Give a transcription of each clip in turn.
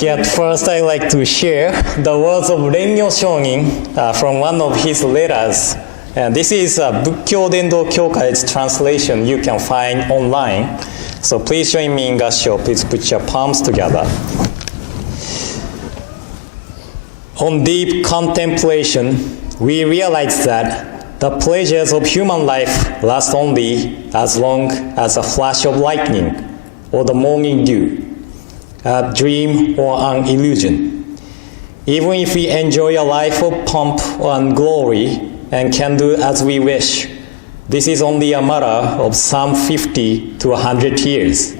Yet first I'd like to share the words of Rennyo Shonin from one of his letters. And this is Bukkyo Dendo Kyokai's translation you can find online. So please join me in gassho. Please put your palms together. On deep contemplation, we realize that the pleasures of human life last only as long as a flash of lightning or the morning dew, a dream or an illusion. Even if we enjoy a life of pomp and glory and can do as we wish, this is only a matter of some 50 to 100 years.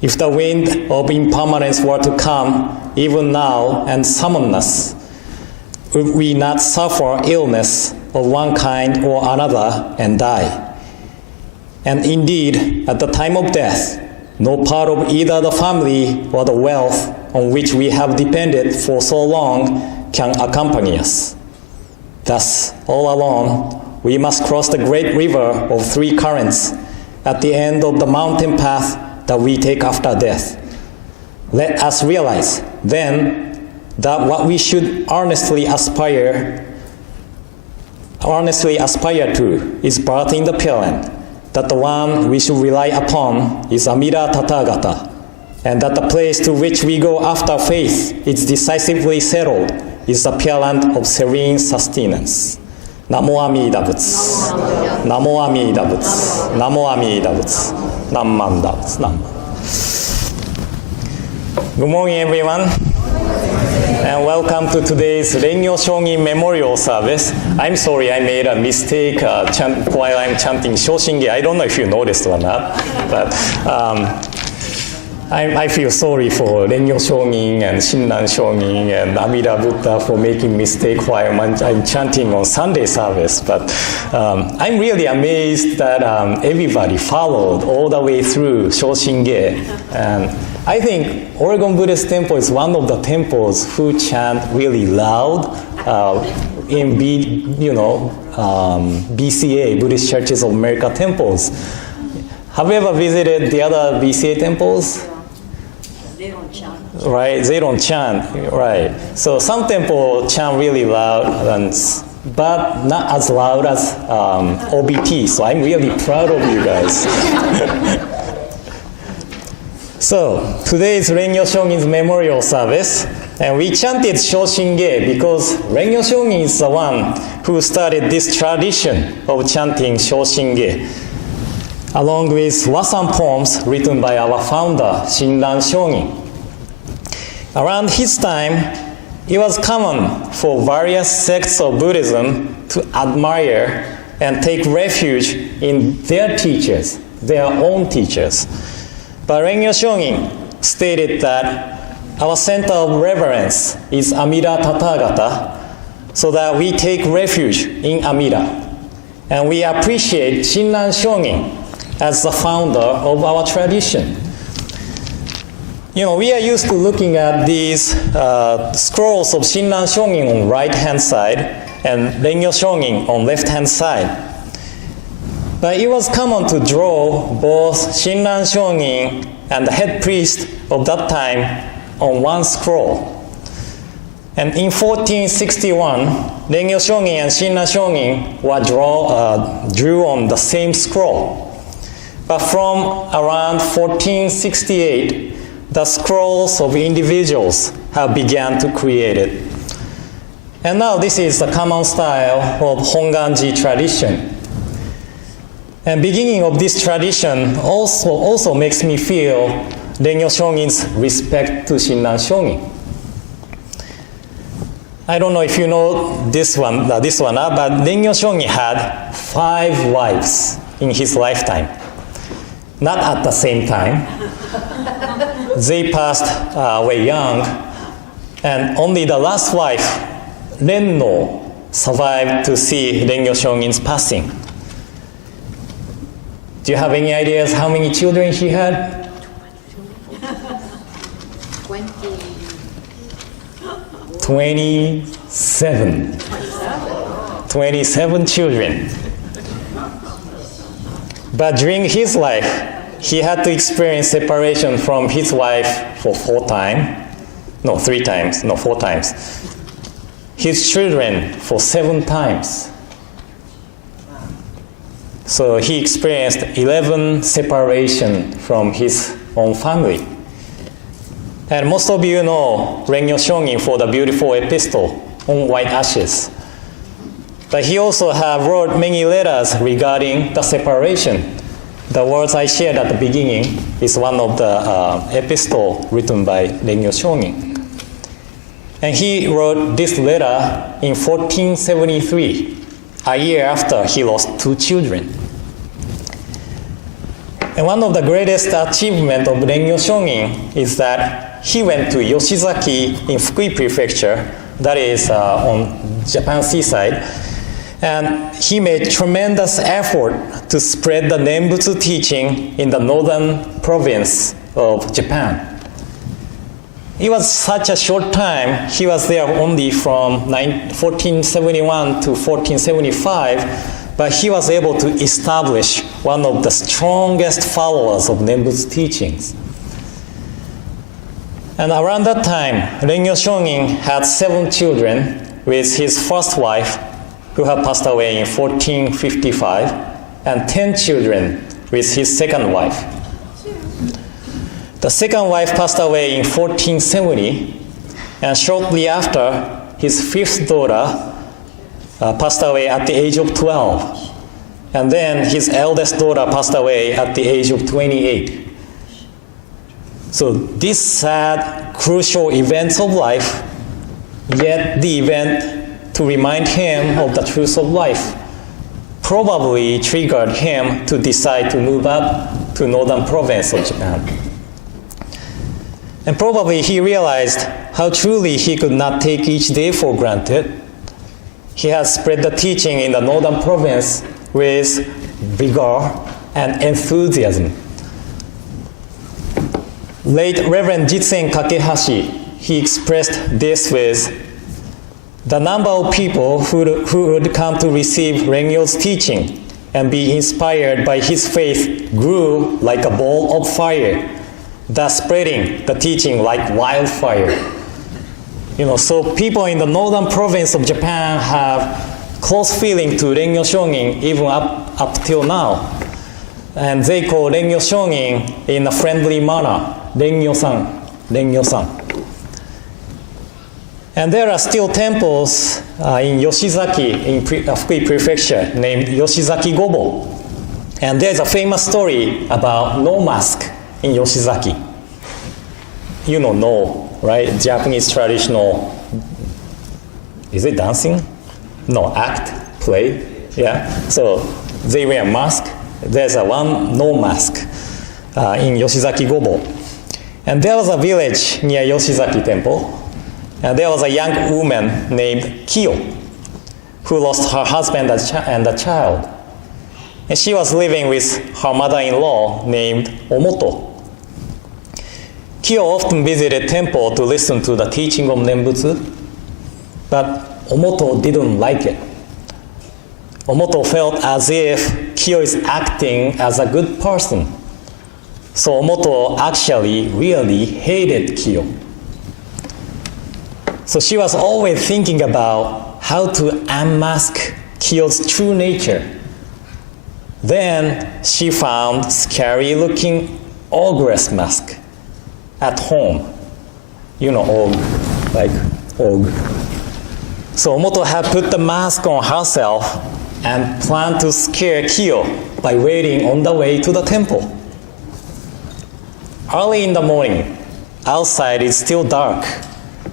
If the wind of impermanence were to come even now and summon us, would we not suffer illness of one kind or another and die? And indeed, at the time of death, no part of either the family or the wealth on which we have depended for so long can accompany us. Thus, all alone, we must cross the great river of three currents at the end of the mountain path that we take after death. Let us realize, then, that what we should earnestly aspire to is birth in the parent, that the one we should rely upon is Amida Tathagata, and that the place to which we go after faith is decisively settled is the parent of serene sustenance. Namo Amida Butsu. Namo Amida Butsu. Namo Amida Butsu. Namman Butsu. Nam. Good morning, everyone. And welcome to today's Rennyo Shonin Memorial Service. I'm sorry I made a mistake while I'm chanting Shoshinge. I don't know if you noticed or not, but I feel sorry for Rennyo Shonin and Shinran Shonin and Amida Buddha for making mistake while I'm chanting on Sunday service. But I'm really amazed that everybody followed all the way through Shoshinge. And I think Oregon Buddhist Temple is one of the temples who chant really loud in BCA, Buddhist Churches of America temples. Have you ever visited the other BCA temples? They don't chant. Right, they don't chant, right. So some temples chant really loud, but not as loud as OBT, so I'm really proud of you guys. So, today is Rennyo Shonin's memorial service, and we chanted Shoshinge because Rennyo Shonin is the one who started this tradition of chanting Shoshinge, along with Wasan poems written by our founder, Shinran Shonin. Around his time, it was common for various sects of Buddhism to admire and take refuge in their teachers, their own teachers. But Rennyo Shonin stated that our center of reverence is Amida Tathagata, so that we take refuge in Amida. And we appreciate Shinran Shonin as the founder of our tradition. We are used to looking at these scrolls of Shinran Shonin on right-hand side and Rennyo Shonin on left-hand side. But it was common to draw both Shinran Shonin and the head priest of that time on one scroll. And in 1461, Rennyo Shonin and Shinran Shonin were drew on the same scroll. But from around 1468, the scrolls of individuals have begun to create it. And now this is the common style of Hongwanji tradition. And beginning of this tradition also makes me feel Rennyo Shonin's respect to Shinran Shonin. I don't know if you know this one, but Rennyo Shonin had 5 wives in his lifetime. Not at the same time. They passed away young, and only the last wife, Rennyo, survived to see Rennyo Shonin's passing. Do you have any ideas how many children he had? 27. 27 children. But during his life, he had to experience separation from his wife for 4 times. No, 3 times. No, 4 times. His children for 7 times. So he experienced 11 separation from his own family. And most of you know Rennyo Shonin for the beautiful epistle on white ashes. But he also wrote many letters regarding the separation. The words I shared at the beginning is one of the epistle written by Rennyo Shonin. And he wrote this letter in 1473, a year after he lost 2 children. And one of the greatest achievements of Rennyo Shonin is that he went to Yoshizaki in Fukui Prefecture, that is on Japan seaside, and he made tremendous effort to spread the Nembutsu teaching in the northern province of Japan. It was such a short time. He was there only from 1471 to 1475, but he was able to establish one of the strongest followers of Nembutsu teachings. And around that time, Rennyo Shonin had 7 children with his first wife, who had passed away in 1455, and 10 children with his second wife. The second wife passed away in 1470, and shortly after, his 5th daughter passed away at the age of 12. And then his eldest daughter passed away at the age of 28. So these sad, crucial events of life, yet the event to remind him of the truth of life, probably triggered him to decide to move up to northern province of Japan. And probably he realized how truly he could not take each day for granted. He has spread the teaching in the northern province with vigor and enthusiasm. Late Reverend Jitsen Kakehashi, he expressed this with, the number of people who would come to receive Rennyo's teaching and be inspired by his faith grew like a ball of fire, thus spreading the teaching like wildfire. So people in the northern province of Japan have close feeling to Rennyo Shonin even up till now. And they call Rennyo Shonin in a friendly manner, Rennyo-san, Rennyo-san. And there are still temples in Yoshizaki, in Fukui Prefecture, named Yoshizaki Gobo. And there's a famous story about no mask in Yoshizaki. No, right? Japanese traditional, is it dancing? No, act, play, yeah. So they wear mask. There's one no mask in Yoshizaki Gobo. And there was a village near Yoshizaki temple. And there was a young woman named Kiyo who lost her husband and a child. And she was living with her mother-in-law named Omoto. Kiyo often visited temple to listen to the teaching of Nembutsu, but Omoto didn't like it. Omoto felt as if Kiyo is acting as a good person. So Omoto actually really hated Kiyo. So she was always thinking about how to unmask Kiyo's true nature. Then she found scary-looking ogress mask at home. Og, like og. So Omoto had put the mask on herself and planned to scare Kiyo by waiting on the way to the temple. Early in the morning, outside is still dark.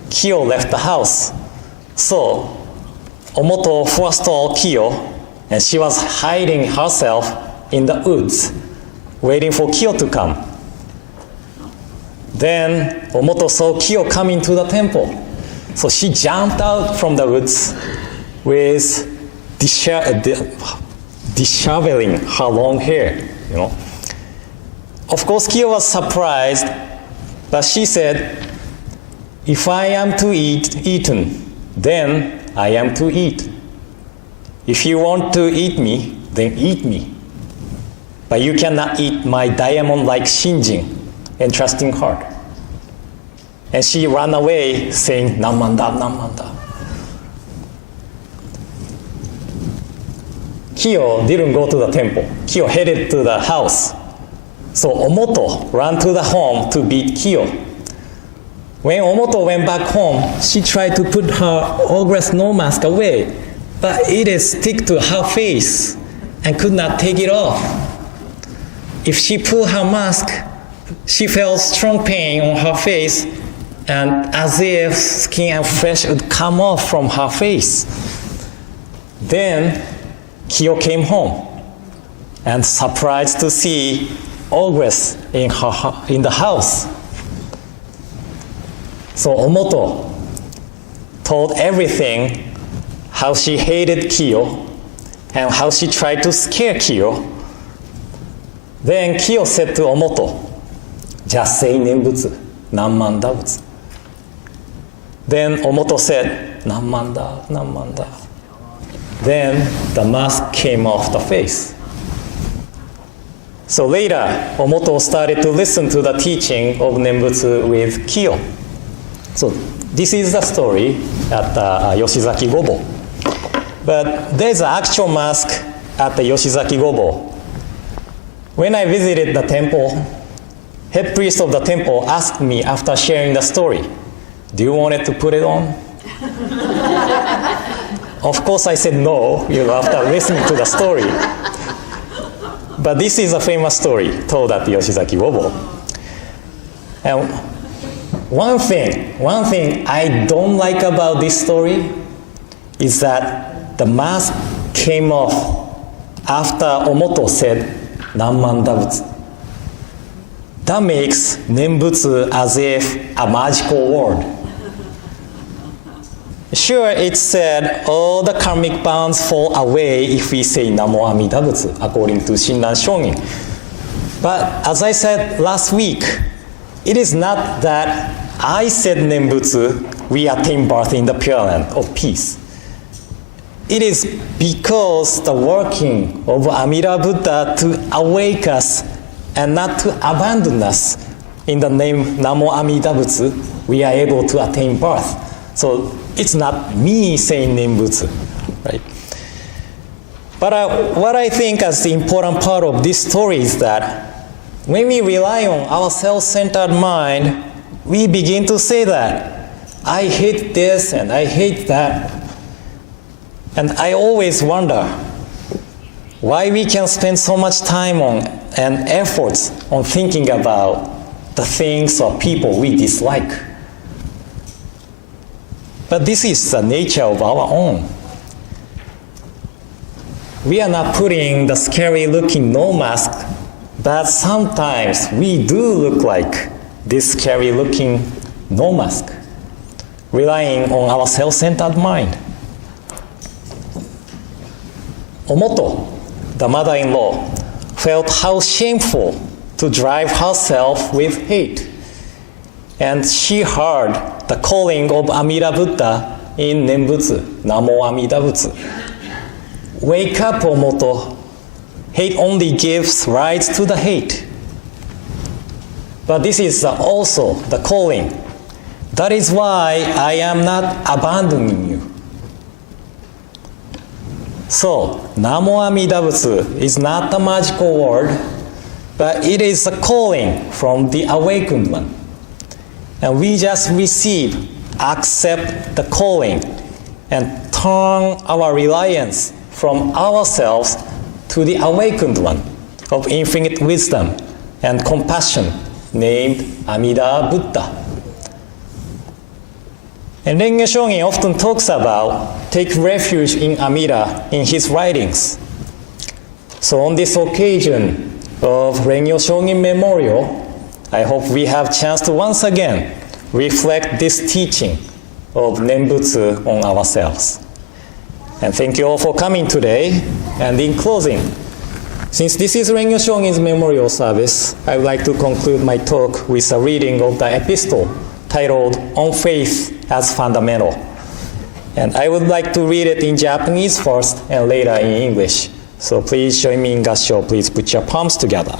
Kiyo left the house. So Omoto forestalled Kiyo, and she was hiding herself in the woods, waiting for Kiyo to come. Then Omoto saw Kiyo coming to the temple. So she jumped out from the woods with disheveling her long hair, Of course, Kiyo was surprised, but she said, if I am to eaten, then I am to eat. If you want to eat me, then eat me. But you cannot eat my diamond-like Shinjin and trusting heart. And she ran away saying, Namanda, Namanda. Kiyo didn't go to the temple. Kiyo headed to the house. So Omoto ran to the home to beat Kiyo. When Omoto went back home, she tried to put her ogress no mask away, but it is stick to her face and could not take it off. If she pulled her mask, she felt strong pain on her face, and as if skin and flesh would come off from her face. Then Kiyo came home and surprised to see ogress in the house. So Omoto told everything, how she hated Kiyo and how she tried to scare Kiyo. Then Kiyo said to Omoto, just say Nembutsu, Nammanda butsu. Then Omoto said, Nammanda, Nammanda. Then the mask came off the face. So later, Omoto started to listen to the teaching of Nembutsu with Kiyo. So this is the story at Yoshizaki Gobo. But there's an actual mask at the Yoshizaki Gobo. When I visited the temple, head priest of the temple asked me after sharing the story, do you want to put it on? Of course I said no, after listening to the story. But this is a famous story told at the Yoshizaki Gobo. And one thing I don't like about this story is that the mask came off after Omoto said Nammanda butsu. That makes Nembutsu as if a magical word. Sure, it said all the karmic bonds fall away if we say Namo Amida Butsu, according to Shinran Shonin. But as I said last week, it is not that I said Nembutsu, we attain birth in the Pure Land of peace. It is because the working of Amida Buddha to awake us and not to abandon us in the name Namo Amida Butsu, we are able to attain birth. So it's not me saying Nembutsu, right? But what I think as the important part of this story is that when we rely on our self-centered mind, we begin to say that I hate this and I hate that. And I always wonder why we can spend so much time on and efforts on thinking about the things or people we dislike. But this is the nature of our own. We are not putting the scary looking no mask, but sometimes we do look like this scary looking no mask, relying on our self-centered mind. Omoto, the mother-in-law, felt how shameful to drive herself with hate. And she heard the calling of Amida Buddha in Nembutsu, Namo Amida Butsu. Wake up, Omoto. Hate only gives rise to the hate. But this is also the calling. That is why I am not abandoning you. So, Namo Amida Butsu is not a magical word, but it is a calling from the awakened one. And we just receive, accept the calling, and turn our reliance from ourselves to the awakened one of infinite wisdom and compassion named Amida Buddha. And Rennyo Shonin often talks about take refuge in Amida in his writings. So on this occasion of Rennyo Shonin Memorial, I hope we have chance to once again reflect this teaching of Nembutsu on ourselves. And thank you all for coming today. And in closing, since this is Rennyo Shonin's memorial service, I would like to conclude my talk with a reading of the epistle titled On Faith as Fundamental. And I would like to read it in Japanese first and later in English. So please join me in gassho. Please put your palms together.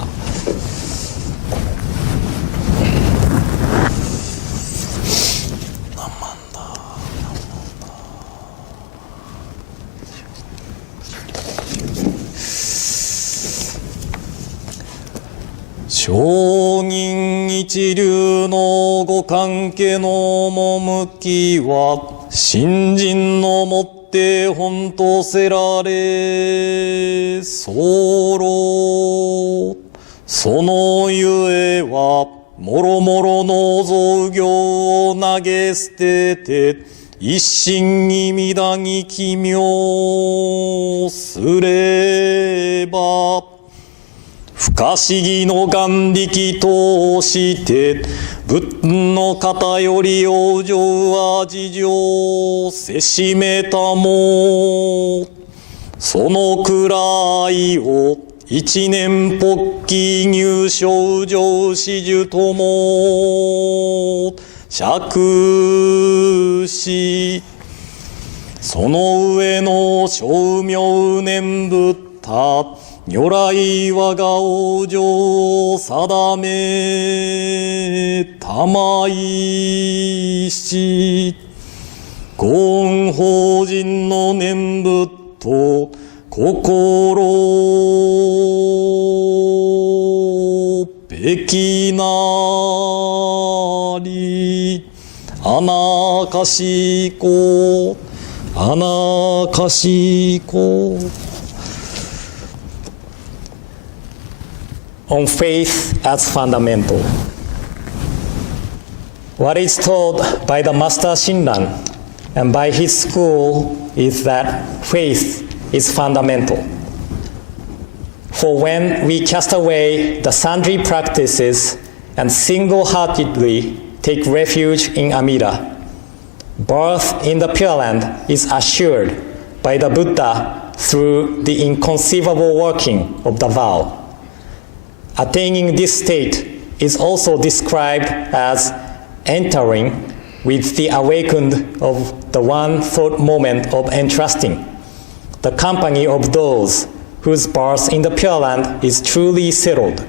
上人一流のご関係の趣は、信心のもって本とせられ、候。そのゆえは、もろもろの造業を投げ捨てて、一心に乱ぎ奇妙すれば、不可思議の眼力として、仏の方より往生は事情せしめたも、そのくらいを一年発起入賞上始終とも釈し、その上の称名念ブッダ如来我が往生を定めたまいし、ご恩法人の念仏と心べきなり、あなかしこ、あなかしこ。On faith as fundamental. What is taught by the Master Shinran and by his school is that faith is fundamental. For when we cast away the sundry practices and single-heartedly take refuge in Amida, birth in the Pure Land is assured by the Buddha through the inconceivable working of the vow. Attaining this state is also described as entering with the awakened of the one thought moment of entrusting, the company of those whose birth in the Pure Land is truly settled.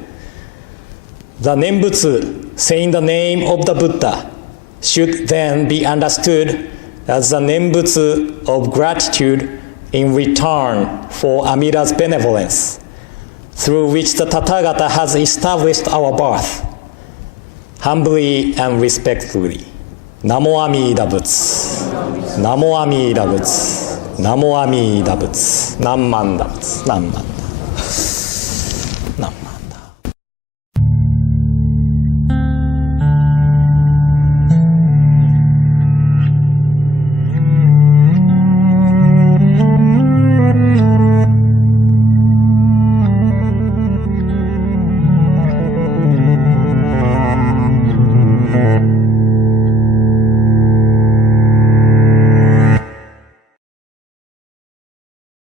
The Nembutsu, saying the name of the Buddha, should then be understood as the Nembutsu of gratitude in return for Amida's benevolence, through which the Tathagata has established our birth. Humbly and respectfully. Namo Amida Butsu. Namo Amida Butsu. Namo Amida Butsu. Namman da Butsu. Namman.